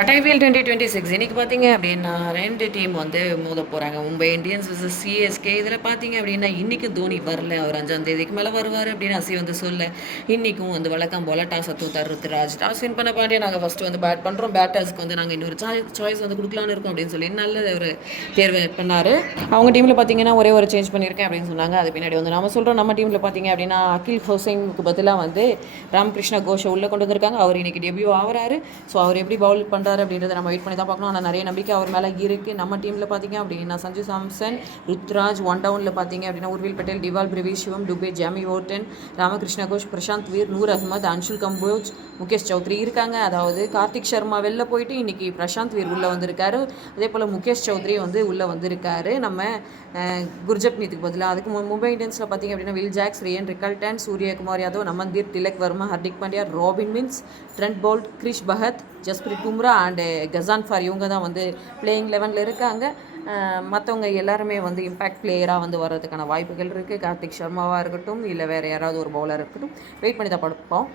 IPL 2026 இன்னைக்கு பார்த்தீங்க அப்படின்னா 2 டீம் வந்து மோத போகிறாங்க. Mumbai Indians versus CSK. இதில் பார்த்தீங்க அப்படின்னா இன்றைக்கி தோனி வரல. அவர் 5ஆம் தேதிக்கு மேலே வருவார் அப்படின்னு அசி வந்து சொல்ல, இன்றைக்கும் வந்து வழக்கம் போல் டாஸை தோத்தார் ருத்ராஜ். டாஸ் வின் பண்ண பாண்டியே நாங்கள் ஃபஸ்ட்டு வந்து பேட் பண்ணுறோம், பேட்டர்ஸ்க்கு வந்து நாங்கள் இன்னொரு சாய்ஸ் வந்து கொடுக்கலான்னு இருக்கோம் அப்படின்னு சொல்லி நல்ல ஒரு தேர்வு பண்ணார். அவங்க டீமில் பார்த்தீங்கன்னா ஒரே ஒரு சேஞ்ச் பண்ணியிருக்கேன் அப்படின்னு சொன்னாங்க. அது பின்னாடி வந்து நம்ம சொல்கிறோம், நம்ம டீமில் பார்த்தீங்க அப்படின்னா அகில் ஹுசைனுக்கு பதிலாக வந்து ராமகிருஷ்ணா கோஷை உள்ளே கொண்டு வந்திருக்காங்க. அவர் இன்றைக்கி டெபியூ ஆகிறாரு. ஸோ அவர் எப்படி பவுல் பண்ணுறாரு அப்படின்றத நம்ம வெயிட் பண்ணி தான் பார்க்கணும். ஆனால் நிறைய நம்பிக்கை அவர் மேலே இருக்குது. நம்ம டீமில் பார்த்தீங்க அப்படின்னா சஞ்சு சாம்சன், ருத்ராஜ், ஒன் டவுனில் பார்த்தீங்க அப்படின்னா உர்வில் பட்டேல், டிவால் பிரிவிஷ் சிவம், டுபே, ஜாமி ஓர்டன், ராமகிருஷ்ண கோஷ், பிரசாந்த் வீர், நூர் அகமது, அன்ஷுல் கம்போஜ், முகேஷ் சௌத்ரி இருக்காங்க. அதாவது கார்த்திக் சர்மா வெளில போயிட்டு இன்றைக்கி பிரசாந்த் வீர் உள்ளே வந்திருக்காரு. அதே போல் முகேஷ் சௌத்ரி வந்து உள்ளே வந்திருக்காரு நம்ம குர்ஜப்னீத்துக்கு பதிலாக. அதுக்கு மும்பை இந்தியன்ஸில் பார்த்தீங்க அப்படின்னா Will Jacks, Ryan Rickelton, Suryakumar Yadav, Naman Dhir, Tilak Varma, Hardik Pandya, Robin Minz, Trent Boult, கிரிஷ் பஹத், ஜஸ்பிரித் பும்ரா அண்டு கசான்ஃபார் இவங்க தான் வந்து பிளேயிங் 11ல் இருக்காங்க. மற்றவங்க எல்லாருமே வந்து இம்பேக்ட் பிளேயராக வந்து வர்றதுக்கான வாய்ப்புகள் இருக்குது. கார்த்திக் சர்மாவாக இருக்கட்டும், இல்லை வேறு யாராவது ஒரு பவுலர் இருக்கட்டும், வெயிட் பண்ணி தான் பார்ப்போம்.